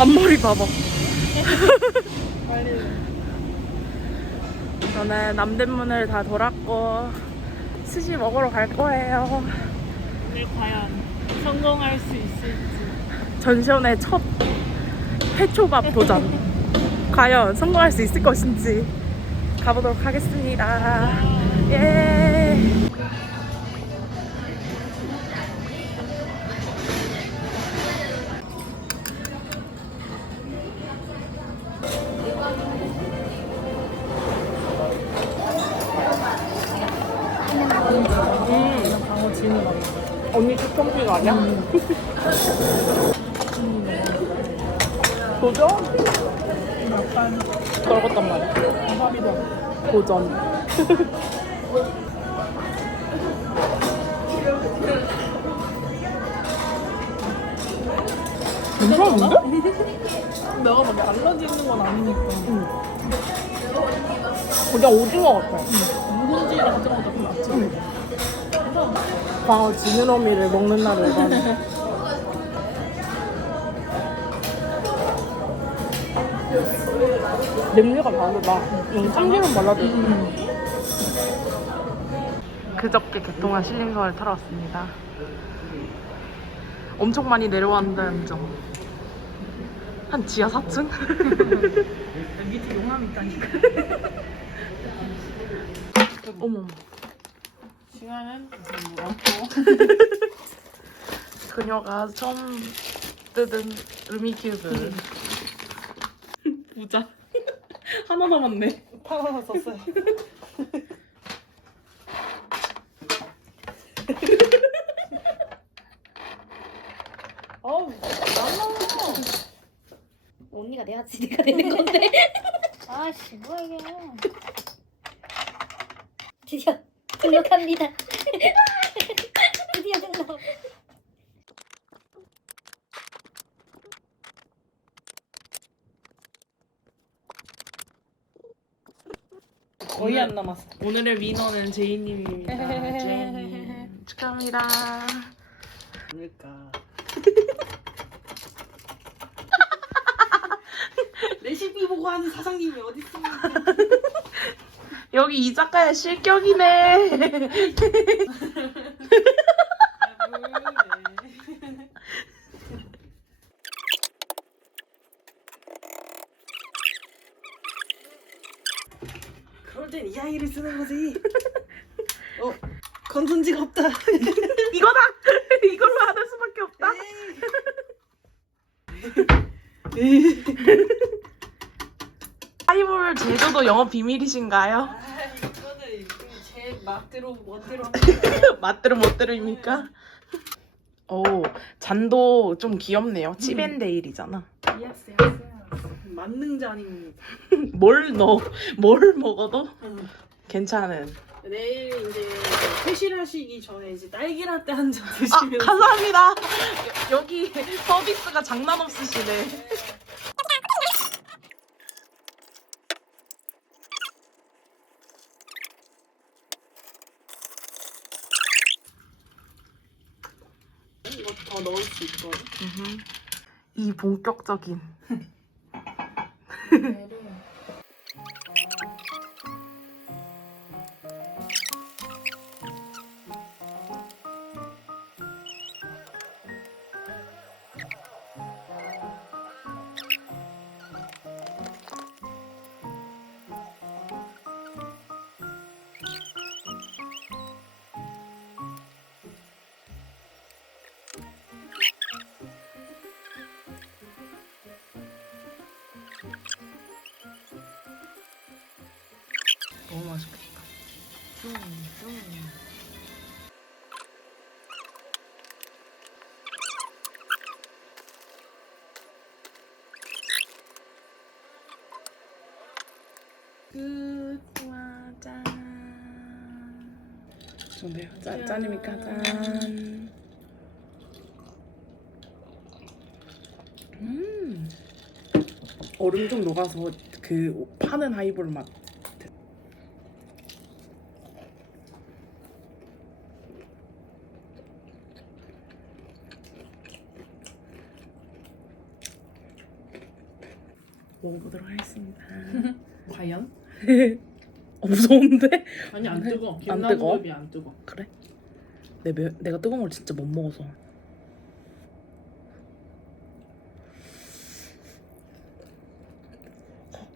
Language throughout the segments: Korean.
앞머리 봐봐. 저는 남대문을 다 돌았고 스시 먹으러 갈 거예요. 오늘 과연 성공할 수 있을지. 전시원의 첫 회초밥 도전. 과연 성공할 수 있을 것인지 가보도록 하겠습니다. 예. 아니야? 도전? 약간 떨궜단 말이야. 밥이다. 도전. 괜찮은데? 내가 막 알러지 있는 건 아니니까. 그냥 오징어 같아. 묵은지랑 같은 것도 좀 낫지. 광어 지느러미를 먹는 날을 예반. 냄새가 다르다. 응, 참기름 발라도. 그저께 개통한 신림선을 타러 왔습니다. 엄청 많이 내려왔는다는 점. 한 지하 4층? 밑에 용암 있다니까. 어머. 시간은 뭐고? 그녀가 처음 뜯은 루미큐브. 부자. 하나 남았네. 하나 썼어요. 어우, 나나. 언니가 내야지 내가 내는 건데 아씨 뭐야 이게 드디어 등록합니다 드디어 등록 거의 안 남았어. 오늘의 위너는 제이님입니다. 제이님. 축하합니다. 뭘까? 레시피 보고 하는 사장님이 어디 있습니까? 여기 이 작가야 실격이네. 그럴 땐 이 아이를 쓰는 거지. 어, 건전지가 없다. 이거다. 이걸로 하는 수밖에 없다. 하이 볼 제조도 영업 비밀이신가요? 아, 이거는 제 맛대로 멋대로 맛대로 멋대로입니까? 오 잔도 좀 귀엽네요. 치벤데일이잖아. 예스 예스. 만능잔입니다. 뭘 넣어 뭘 먹어도 괜찮은. 내일 이제 퇴실하시기 전에 이제 딸기라떼 한 잔 아 드시면 감사합니다. 여- 여기 서비스가 장난 없으시네. 이거 더 넣을 수 있거든. 이 본격적인 짠. 좋네요. 짠, 짠입니까? 짠. 음. 얼음 좀 녹아서 그 파는 하이볼 맛. 먹어보도록 하겠습니다. 과연? 어, 무서운데? 아니 안 뜨거. 안? 겹이 안 뜨거. 그래? 내 매, 내가 뜨거운 걸 진짜 못 먹어서.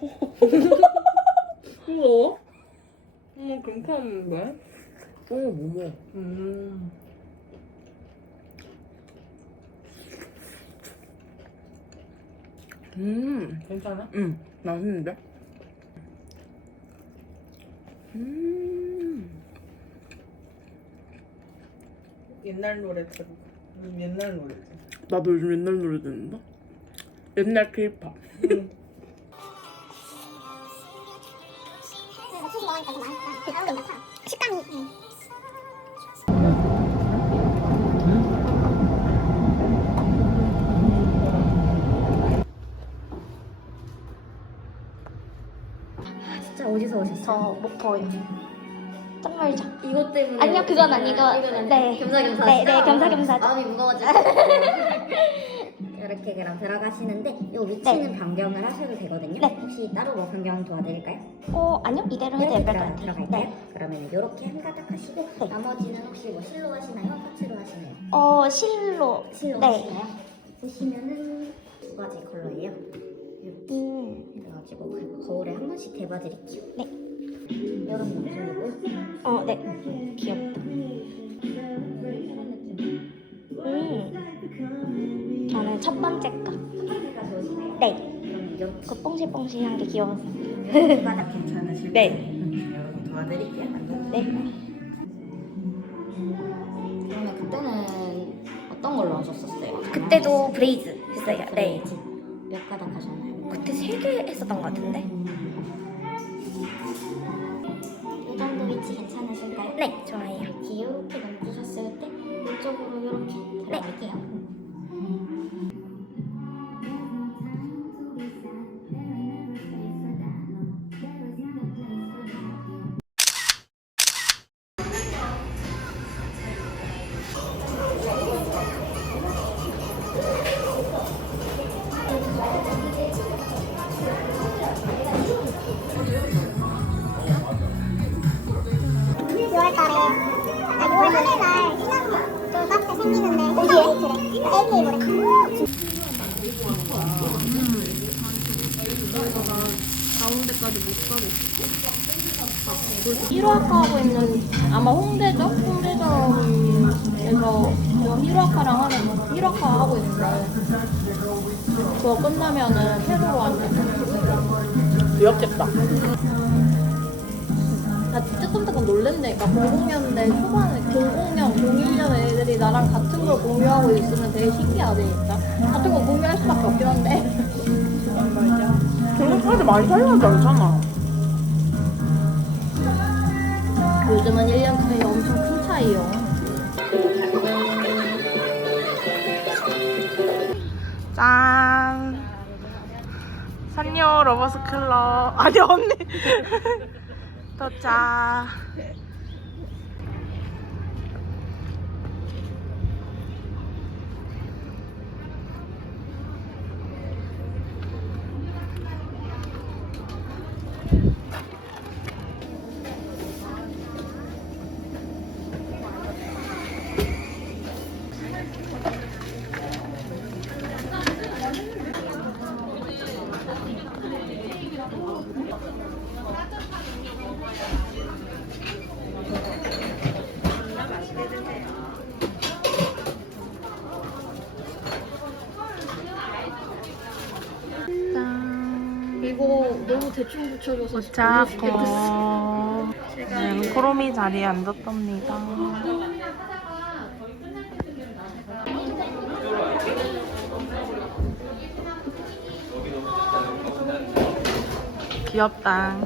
우와. 어 괜찮은데? 어, 뭐 먹어? 음. 음, 괜찮아? 음, 맛있는데? 음, 옛날 노래처럼. 음, 옛날 노래지. 나도 요즘 옛날 노래 듣는다. 옛날 케이팝. 음. 식감이 어디서 오셨어요? 저 목포요. 짱말자. 이것 때문에 아니요, 그건 아니고, 네. 겸사겸사 네, 네, 겸사겸사죠. 마음이 무거워지고 이렇게 그럼 들어가시는데 이 위치는 변경을 하셔도 되거든요 네. 혹시 따로 뭐 변경 도와드릴까요? 어 아니요 이대로 해도 이렇게 될것 들어가, 같아요. 들어갈까요? 네. 그러면 이렇게 한 가닥 하시고 네. 나머지는 혹시 뭐 실로 하시나요? 파츠로 하시나요? 어 실로. 실로 네. 하시나요? 보시면은 두 가지 컬러예요 이 해가지고 그 거울에 한 번씩 대봐드릴게요 네. 이런 느낌이고 어 네. 귀엽다. 음. 저는 첫 번째 거. 네. 그 뽕실뽕실한 게 귀여워서. 두 가닥 괜찮으실까요? 네. 여러분 도와드릴게요 네. 그러면 그때는 어떤 걸로 하셨었어요? 그때도 브레이즈 했어요. 네. 브레이즈. 몇 가닥 하셨나요? 그때 세 개 했었던 것 같은데. 이 정도 위치 괜찮으실까요? 네 좋아해요. 이렇게 넘기셨을 때 이쪽으로 이렇게 들어갈게요. 1화카 하고 있는 아마 홍대죠? 홍대점에서 1화카랑 하는 1화카 하고 있는데 그거 끝나면은 퇴로로 앉는 귀엽겠다. 나 뜨끔뜨끔 놀랬네. 그러니까 00년대 초반에 00년, 01년 애들이 나랑 같은 걸 공유하고 있으면 되게 신기하지 진짜. 같은 거 공유할 수밖에 없긴 한데. 그렇게까지 많이 살려하지 않잖아. 요즘은 1년 차이 엄청 큰 차이요 짠. 산요 러버스 클럽. 아니 언니. 도착. 짠. 이거 너무 대충 붙여줘서 도착고. 네, 코로미 자리에 앉았답니다. 귀엽다.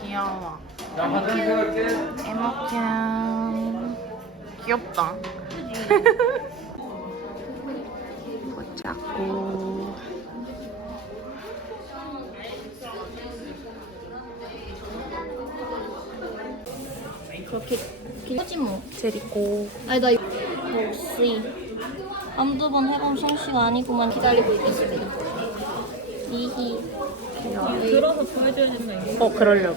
귀여워. 에모큐. 귀엽다. 그렇게 그거지 뭐 제리고. 아니 나 이거 씨. 한두 번 해본 솜씨가 아니구만 기다리고 있겠습니다. 이히. 들어서 보여줘야 된다 이거. 어 그러려고.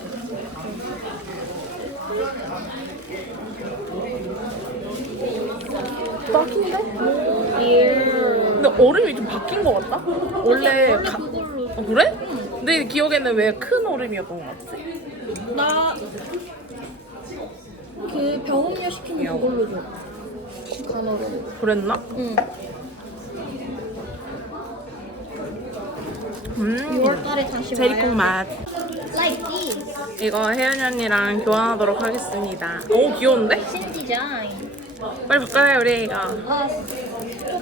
근데 얼음이 좀 바뀐 것 같다? 원래 가... 어, 그래? 내 기억에는 왜 큰 얼음이었던 것 같지? 나 그 병음료 시키는 그걸로 줘. 간호로. 그랬나? 응. 음 6월달에 다시 제리콩 맛 Like this. 이거 혜연이 언니랑 교환하도록 하겠습니다 오 귀여운데? 신 디자인. 빨리 바꿔요 우리 이거 아,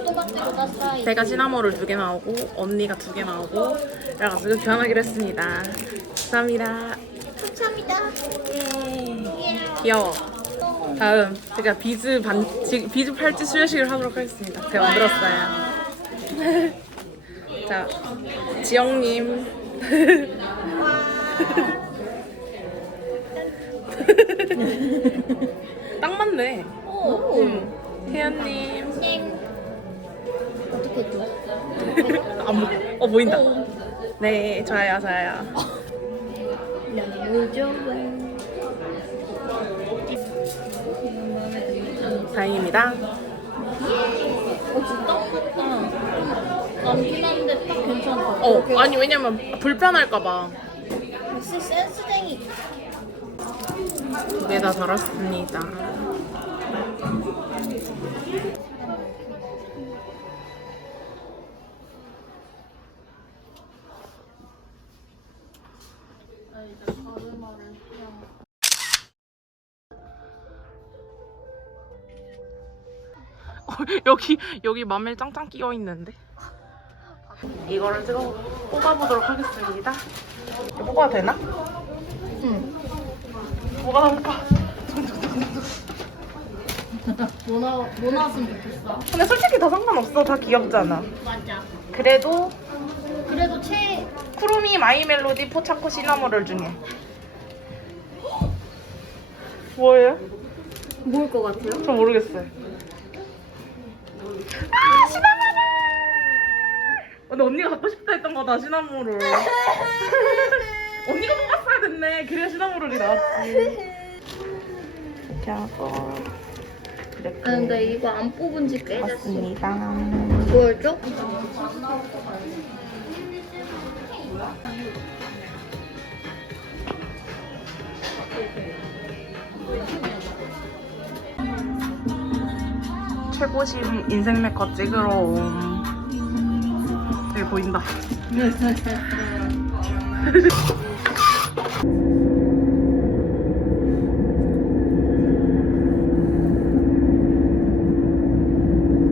토마토. 제가 시나모를 두 개 나오고 언니가 두 개 나오고 그래가지고 교환하기로 했습니다 감사합니다 감사합니다. 귀여워. 다음 제가 비즈 반 지- 비즈 팔찌 수여식을 하도록 하겠습니다. 제가 만들었어요. 자 지영님. 딱 맞네. 오. 혜연님. 어떻게 줘? 안 보, 어 보인다. 네 좋아요 좋아요. 너무 좋아. 다행입니다 어, 진짜 딱 맞다. 남긴 한데 딱 괜찮다. 어 아니 왜냐면 불편할까봐 역시 센스쟁이. 두 개 다 달았습니다 여기 여기 맘에 짱짱 끼어 있는데 이거를 찍어 뽑아보도록 하겠습니다 뽑아도 되나? 응. 뭐가 나올까? 뭐 나, 뭐 나왔으면 좋겠어. 근데 솔직히 더 상관없어 다 귀엽잖아 맞아. 그래도 그래도 최, 쿠루미 마이 멜로디 포차코 시나모를 중에 뭐예요? 뭘것 같아요? 저 모르겠어요 아 시나모를 근데 언니가 갖고 싶다 했던 거다 시나모를 언니가 뽑았어야 됐네. 그래야 시나모를이 나왔지. 이렇게 하고 이렇게. 아, 근데 이거 안 뽑은 지 꽤 됐어. 맞습니다. 뭘 줘? 최고심 인생 메커 찍으러 온. 여기 보인다